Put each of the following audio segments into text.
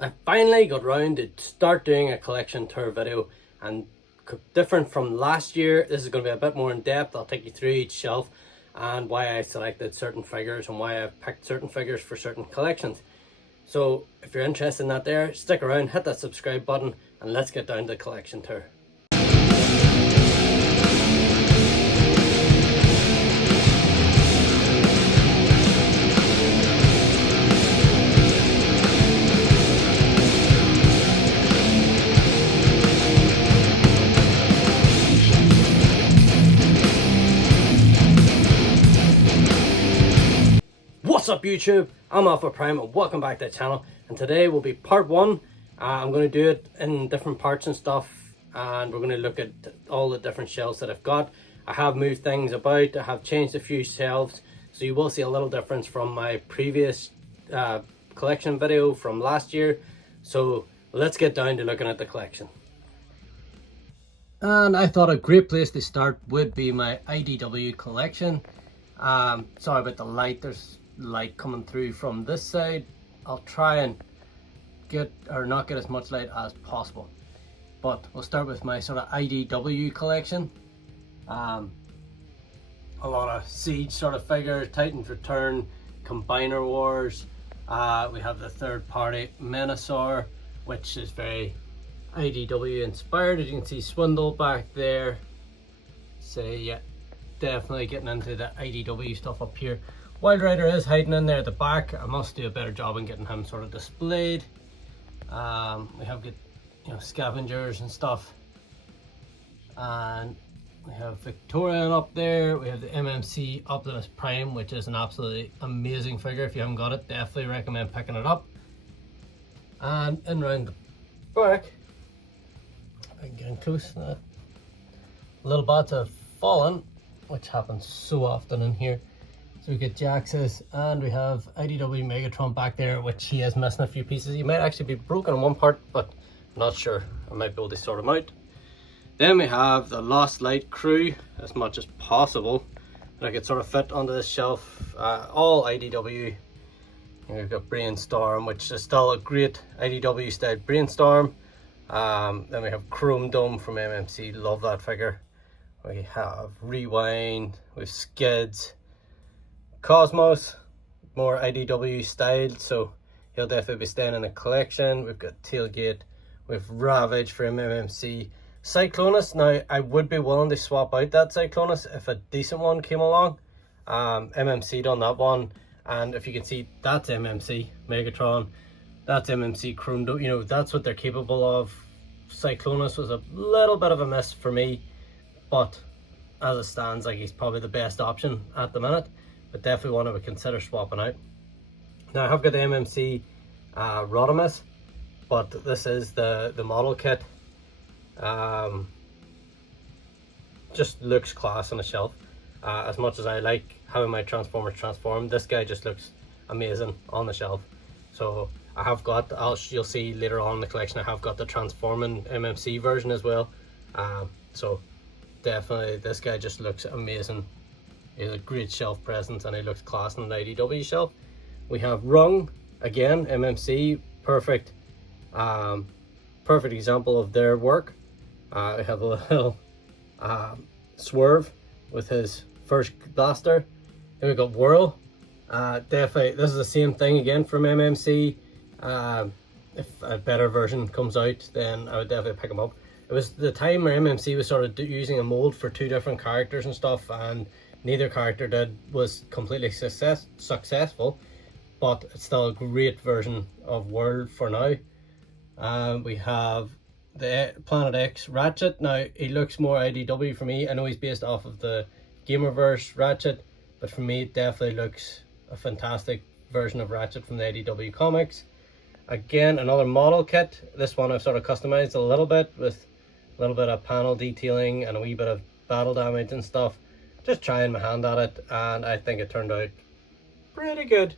I finally got round to start doing a collection tour video, and different from last year, this is going to be a bit more in depth. I'll take you through each shelf and why I selected certain figures and why I've picked certain figures for certain collections. So if you're interested in that there, stick around, hit that subscribe button, and let's get down to the collection tour. What's up YouTube? I'm Alpha Prime and welcome back to the channel, and today will be part one. I'm going to do it in different parts and stuff, and we're going to look at all the different shelves that I've got. I have moved things about, I have changed a few shelves, so you will see a little difference from my previous collection video from last year. So let's get down to looking at the collection. And I thought a great place to start would be my IDW collection. Sorry about the light, there's light coming through from this side. I'll try and not get as much light as possible, but we'll start with my sort of IDW collection. A lot of Siege sort of figures, Titans Return, Combiner Wars. We have the third party Menasor, which is very IDW inspired. As you can see, Swindle back there. So yeah, definitely getting into the IDW stuff up here. Wild Rider is hiding in there at the back. I must do a better job in getting him sort of displayed. We have good, scavengers and stuff, and we have Victorian up there. We have the MMC Optimus Prime, which is an absolutely amazing figure. If you haven't got it, definitely recommend picking it up. And in round the back, I'm getting close to that. Little bats have fallen, which happens so often in here. So we get Jaxus, and we have IDW Megatron back there, which he is missing a few pieces. He might actually be broken in one part, but I'm not sure. I might be able to sort him out. Then we have the Lost Light crew, as much as possible, and I could sort of fit onto this shelf. All IDW. We've got Brainstorm, which is still a great IDW style Brainstorm. Then we have Chrome Dome from MMC, love that figure. We have Rewind, we have Skids, Cosmos, more IDW styled, so he'll definitely be staying in the collection. We've got Tailgate, we've Ravage from MMC. Cyclonus, now I would be willing to swap out that Cyclonus if a decent one came along. MMC done that one, and if you can see, that's MMC Megatron, that's MMC Chrome Dome, that's what they're capable of. Cyclonus was a little bit of a miss for me, but as it stands, like, he's probably the best option at the minute, but definitely one I would consider swapping out. Now I have got the MMC Rodimus, but this is the model kit. Just looks class on the shelf. As much as I like how my Transformers transform, this guy just looks amazing on the shelf. So I have got, you'll see later on in the collection, I have got the transforming MMC version as well. So definitely this guy just looks amazing. He's a great shelf presence, and he looks class on the IDW shelf. We have Rung, again, MMC, perfect example of their work. We have a little Swerve with his first blaster. Then we got Whirl. Definitely, this is the same thing again from MMC. If a better version comes out, then I would definitely pick him up. It was the time where MMC was sort of using a mold for two different characters and stuff, and neither character was completely successful, but it's still a great version of World for now. We have the Planet X Ratchet. Now he looks more IDW for me. I know he's based off of the Gamerverse Ratchet, but for me it definitely looks a fantastic version of Ratchet from the IDW comics. Again, another model kit. This one I've sort of customized a little bit with a little bit of panel detailing and a wee bit of battle damage and stuff. Just trying my hand at it, and I think it turned out pretty good.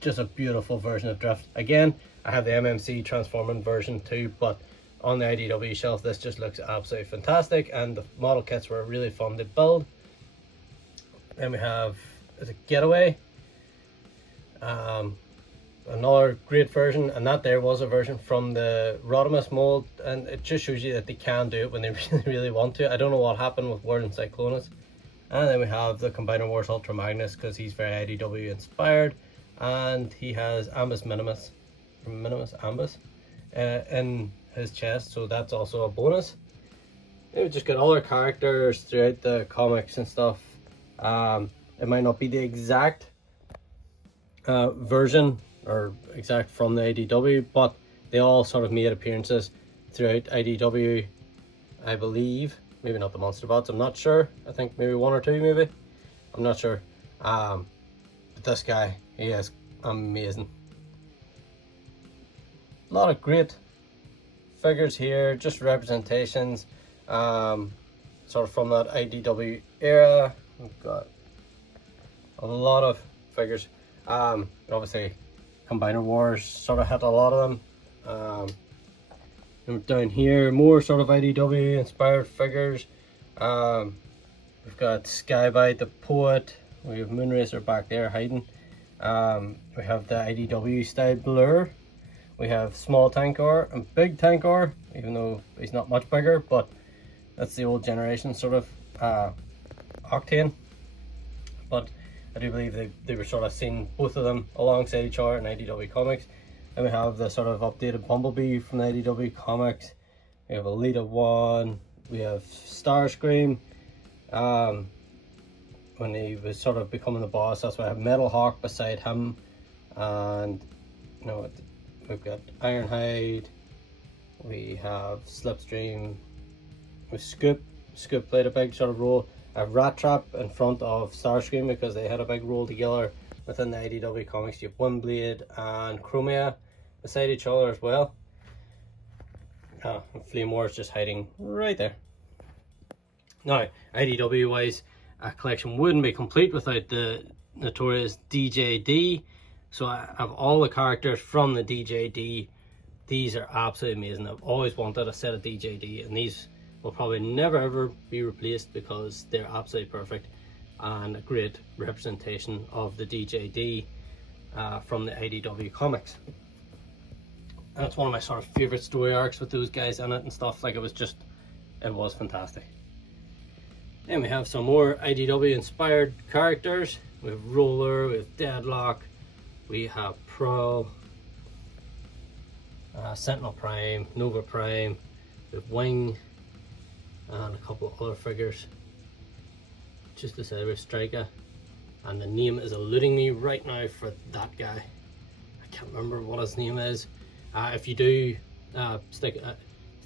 Just a beautiful version of Drift. Again, I have the MMC transforming version too, but on the IDW shelf this just looks absolutely fantastic, and the model kits were really fun to build. Then we have, is it Getaway? another great version, and that there was a version from the Rodimus mold, and it just shows you that they can do it when they really want to. I don't know what happened with Whirling Cyclonus. And then we have the Combiner Wars Ultra Magnus, because he's very IDW inspired, and he has Ambus Minimus Ambus in his chest, so that's also a bonus. We've just got other characters throughout the comics and stuff. It might not be the exact version or exact from the IDW, but they all sort of made appearances throughout IDW, I believe. Maybe not the Monster Bots, I'm not sure. I think maybe one or two, maybe. I'm not sure. But this guy, he is amazing. A lot of great figures here, just representations, sort of from that IDW era. We've got a lot of figures. Obviously, Combiner Wars sort of hit a lot of them. And down here, more sort of IDW inspired figures. We've got Skybite the Poet. We have Moonracer back there hiding. We have the IDW style Blur. We have Small Tankor and Big Tankor, even though he's not much bigger, but that's the old generation sort of Octane. But I do believe they were sort of seeing both of them alongside each other in IDW comics. And we have the sort of updated Bumblebee from the IDW comics. We have Elita 1. We have Starscream. When he was sort of becoming the boss, that's why I have Metal Hawk beside him. And you know, we've got Ironhide. We have Slipstream. With Scoop. Scoop played a big sort of role. I have Rat Trap in front of Starscream because they had a big role together within the IDW comics. You have Windblade and Chromia beside each other as well. And Flame War is just hiding right there. Now, IDW wise, a collection wouldn't be complete without the notorious DJD. So I have all the characters from the DJD. These are absolutely amazing. I've always wanted a set of DJD, and these will probably never ever be replaced because they're absolutely perfect and a great representation of the DJD from the IDW comics. That's one of my sort of favorite story arcs with those guys in it and stuff. Like, it was fantastic. Then we have some more IDW inspired characters. We have Roller, we have Deadlock, we have Prowl, Sentinel Prime, Nova Prime, we have Wing, and a couple of other figures. Just as with Striker, and the name is eluding me right now for that guy. I can't remember what his name is. If you do, stick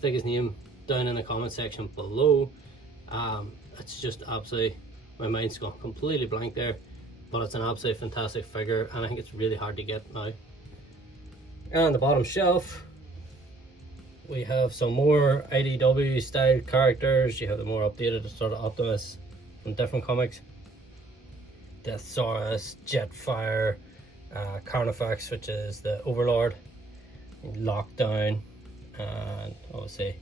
his name down in the comment section below. It's just absolutely, my mind's gone completely blank there, but it's an absolutely fantastic figure, and I think it's really hard to get now. And on the bottom shelf, we have some more IDW style characters. You have the more updated sort of Optimus from different comics. Deathsaurus, Jetfire, Carnifex, which is the Overlord, Lockdown, and obviously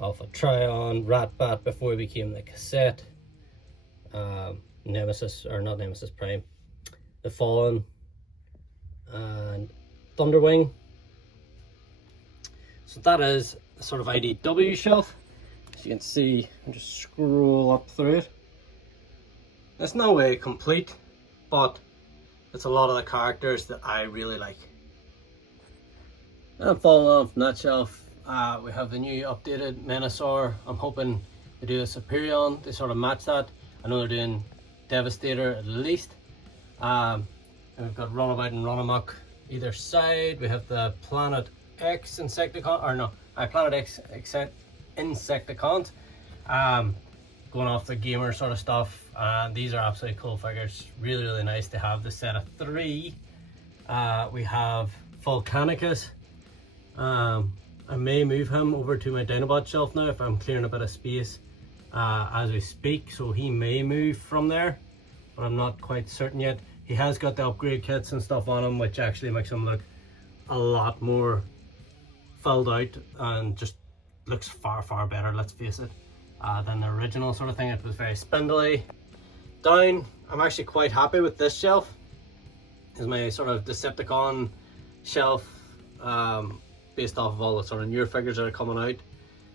Alpha Trion, Ratbat before he became the Cassette, Nemesis, or not Nemesis Prime, the Fallen, and Thunderwing. So that is the sort of IDW shelf. As you can see, I'll just scroll up through it. It's no way complete, but it's a lot of the characters that I really like. And following on from that shelf, we have the new updated Menasor. I'm hoping to do a Superion to sort of match that. I know they're doing Devastator at least. And we've got Runabout and Runamuck either side. We have the Planet X Insecticon, or no, Planet X Insecticons. Going off the gamer sort of stuff, and these are absolutely cool figures. Really nice to have the set of 3. We have Volcanicus. I may move him over to my Dinobot shelf now if I'm clearing a bit of space as we speak, so he may move from there, but I'm not quite certain yet. He has got the upgrade kits and stuff on him, which actually makes him look a lot more filled out and just looks far better, let's face it, than the original sort of thing. It was very spindly. Down, I'm actually quite happy with this shelf. Is my sort of Decepticon shelf based off of all the sort of newer figures that are coming out.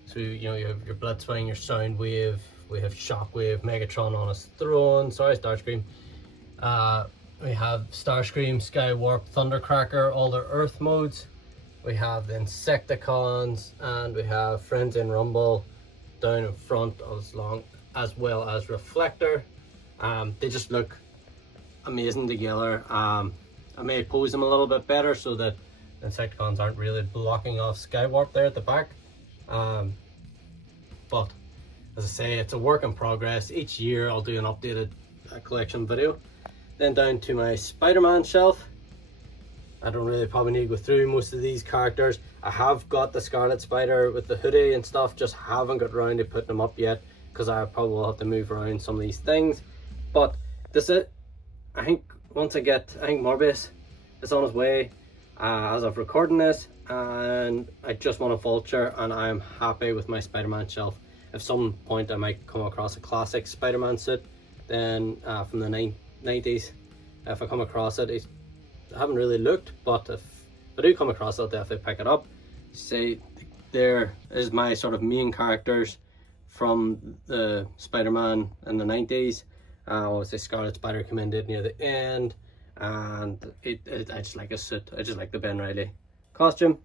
So you know, you have your Blitzwing, your Soundwave, we have Shockwave, Megatron on his throne, sorry, Starscream. We have Starscream, Skywarp, Thundercracker, all their Earth modes. We have the Insecticons, and we have Frenzy and Rumble down in front as well as Reflector. They just look amazing together. I may pose them a little bit better so that the Insecticons aren't really blocking off Skywarp there at the back. But as I say, it's a work in progress. Each year I'll do an updated collection video. Then down to my Spider-Man shelf. I don't really probably need to go through most of these characters. I have got the Scarlet Spider with the hoodie and stuff, just haven't got around to putting them up yet because I probably will have to move around some of these things. But this is it. I think once I think Morbius is on his way as of recording this, and I just want a Vulture, and I am happy with my Spider-Man shelf. At some point I might come across a classic Spider-Man suit then from the 90s. If I come across it, I haven't really looked, but if I do come across it, I'll definitely pick it up. Say, there is my sort of main characters from the Spider-Man in the 90s. Obviously Scarlet Spider came in near the end, and I just like a suit. I just like the Ben Reilly costume.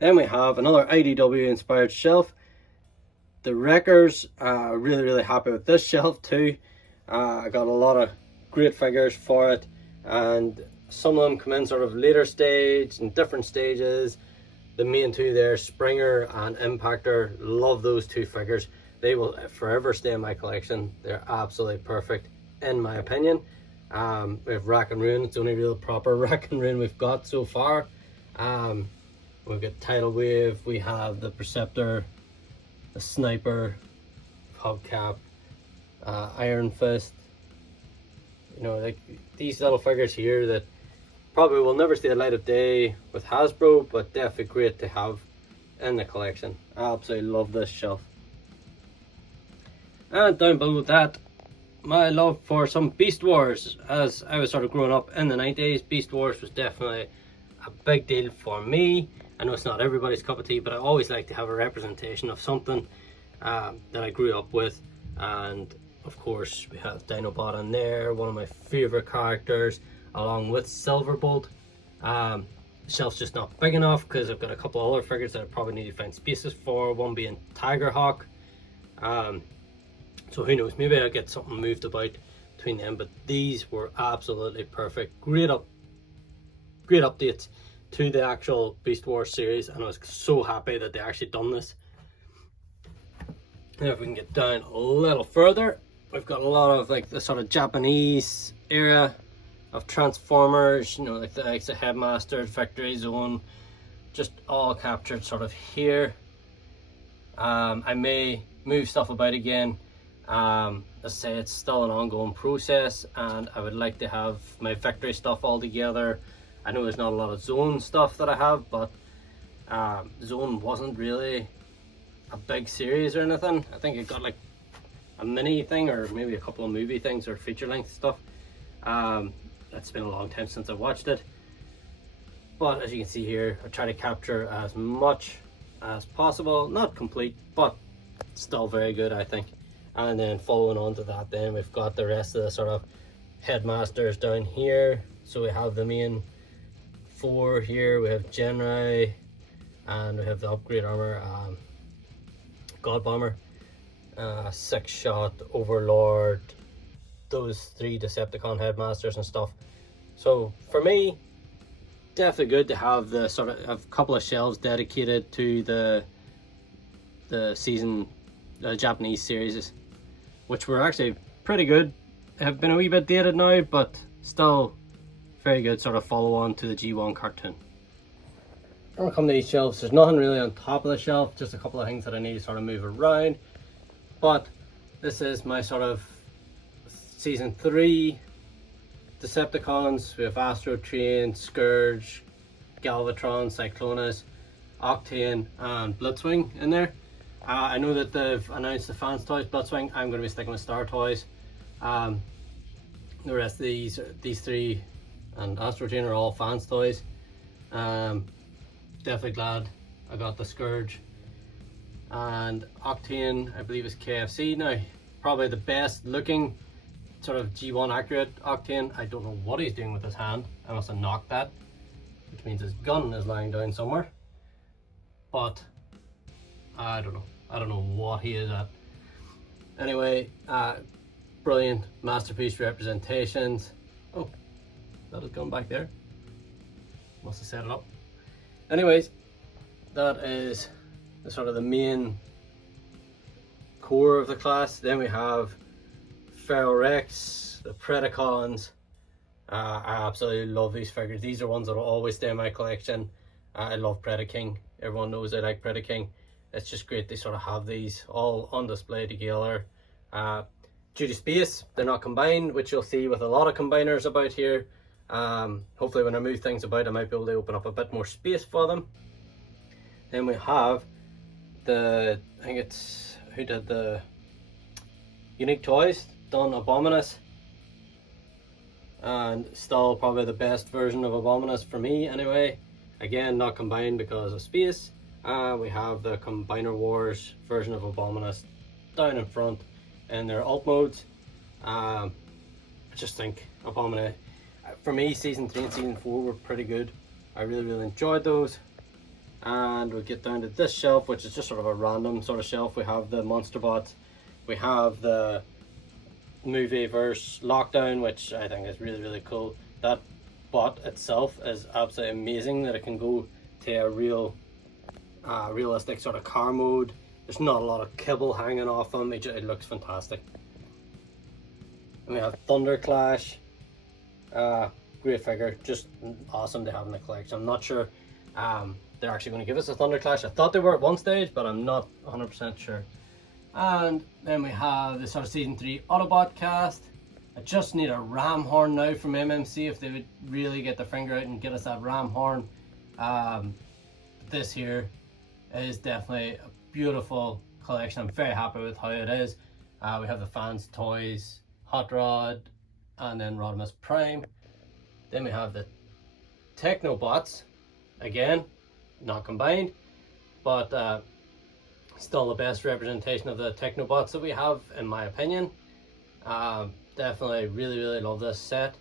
Then we have another IDW inspired shelf. The Wreckers, really happy with this shelf too. I got a lot of great figures for it, and some of them come in sort of later stage and different stages. The main two there, Springer and Impactor, love those two figures. They will forever stay in my collection. They're absolutely perfect in my opinion. We have Rack and Ruin. It's the only real proper Rack and Ruin we've got so far. We've got Tidal Wave, we have the Perceptor, the Sniper, Hubcap, Iron Fist. You know, like these little figures here that probably will never see the light of day with Hasbro, but definitely great to have in the collection. I absolutely love this shelf. And down below that, my love for some Beast Wars. As I was sort of growing up in the 90s, Beast Wars was definitely a big deal for me. I know it's not everybody's cup of tea, but I always like to have a representation of something that I grew up with. And of course we have Dinobot in there, one of my favorite characters, along with Silverbolt. The shelf's just not big enough because I've got a couple other figures that I probably need to find spaces for, one being Tigerhawk. So who knows, maybe I'll get something moved about between them, but these were absolutely perfect. Great updates to the actual Beast Wars series, and I was so happy that they actually done this. Now if we can get down a little further, we've got a lot of like the sort of Japanese era of Transformers, you know, like the likes of Headmaster, Victory Zone, just all captured sort of here. I may move stuff about again. As I say, it's still an ongoing process, and I would like to have my Victory stuff all together. I know there's not a lot of Zone stuff that I have, but Zone wasn't really a big series or anything. I think it got like a mini thing, or maybe a couple of movie things or feature length stuff. It's been a long time since I watched it, but as you can see here, I try to capture as much as possible. Not complete, but still very good, I think. And then following on to that, then we've got the rest of the sort of Headmasters down here. So we have the main four here. We have Genrai, and we have the upgrade armor, God Bomber, Six Shot, Overlord, those three Decepticon Headmasters and stuff. So for me, definitely good to have the sort of a couple of shelves dedicated to the season, Japanese series, which were actually pretty good. Have been a wee bit dated now, but still very good sort of follow on to the G1 cartoon. When I come to these shelves, there's nothing really on top of the shelf, just a couple of things that I need to sort of move around. But this is my sort of season 3 Decepticons. We have Astro Train, Scourge, Galvatron, Cyclonus, Octane, and Blitzwing in there. I know that they've announced the Fans Toys Blitzwing. I'm going to be sticking with Star Toys. The rest of these three and Astro Train are all Fans Toys. Definitely glad I got the Scourge. And Octane, I believe, is KFC now. Probably the best looking sort of G1 accurate Octane. I don't know what he's doing with his hand. I must have knocked that, which means his gun is lying down somewhere. But I don't know. I don't know what he is at. Anyway, brilliant Masterpiece representations. Oh, that has gone back there. Must have set it up. Anyways, that is the sort of the main core of the class. Then we have Ferrorex, the Predacons. I absolutely love these figures. These are ones that will always stay in my collection. I love Predaking. Everyone knows I like Predaking. It's just great to sort of have these all on display together. Due to space, they're not combined, which you'll see with a lot of combiners about here. Hopefully when I move things about, I might be able to open up a bit more space for them. Then we have the, I think it's, who did the Unique Toys, done Abominus. And still probably the best version of Abominus for me anyway. Again, not combined because of space. We have the Combiner Wars version of Abominus down in front in their alt modes. I just think Abominus, for me, season 3 and season 4 were pretty good. I really enjoyed those. And we get down to this shelf, which is just sort of a random sort of shelf. We have the Monster Bots, we have the Movieverse Lockdown, which I think is really cool. That bot itself is absolutely amazing, that it can go to a realistic sort of car mode. There's not a lot of kibble hanging off him. It looks fantastic. And we have Thunderclash. Great figure, just awesome to have in the collection. I'm not sure they're actually going to give us a Thunderclash. I thought they were at one stage, but I'm not 100% sure. And then we have the sort of season 3 Autobot cast. I just need a ram horn now from MMC if they would really get their finger out and get us that ram horn. This here is definitely a beautiful collection. I'm very happy with how it is. We have the Fans Toys Hot Rod, and then Rodimus Prime. Then we have the Technobots, again, not combined, but still the best representation of the Technobots that we have, in my opinion. Definitely really love this set.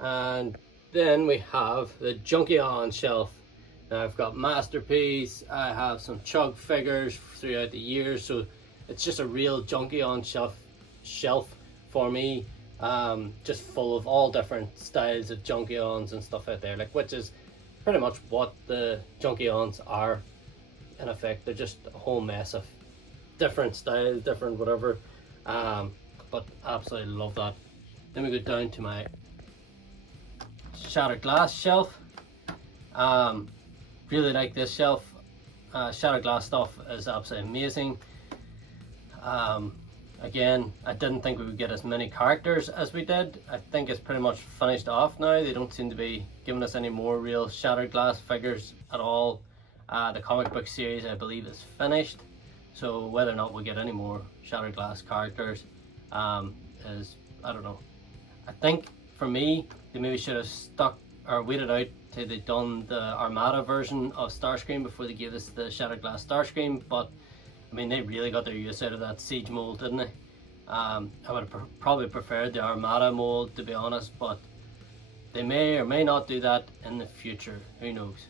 And then we have the Junkion shelf. Now I've got Masterpiece, I have some Chug figures throughout the years, so it's just a real Junkion shelf for me. Just full of all different styles of Junkions and stuff out there, like, which is pretty much what the Junkions are in effect. They're just a whole mess of different styles, different whatever, but absolutely love that. Then we go down to my Shattered Glass shelf. Really like this shelf. Shattered Glass stuff is absolutely amazing. Again, I didn't think we would get as many characters as we did. I think it's pretty much finished off now. They don't seem to be giving us any more real Shattered Glass figures at all. The comic book series, I believe, is finished. So whether or not we get any more Shattered Glass characters is, I don't know. I think for me, they maybe should have stuck or waited out till they'd done the Armada version of Starscream before they gave us the Shattered Glass Starscream. But I mean, they really got their use out of that Siege mold, didn't they? I would have probably preferred the Armada mold, to be honest, but they may or may not do that in the future. Who knows?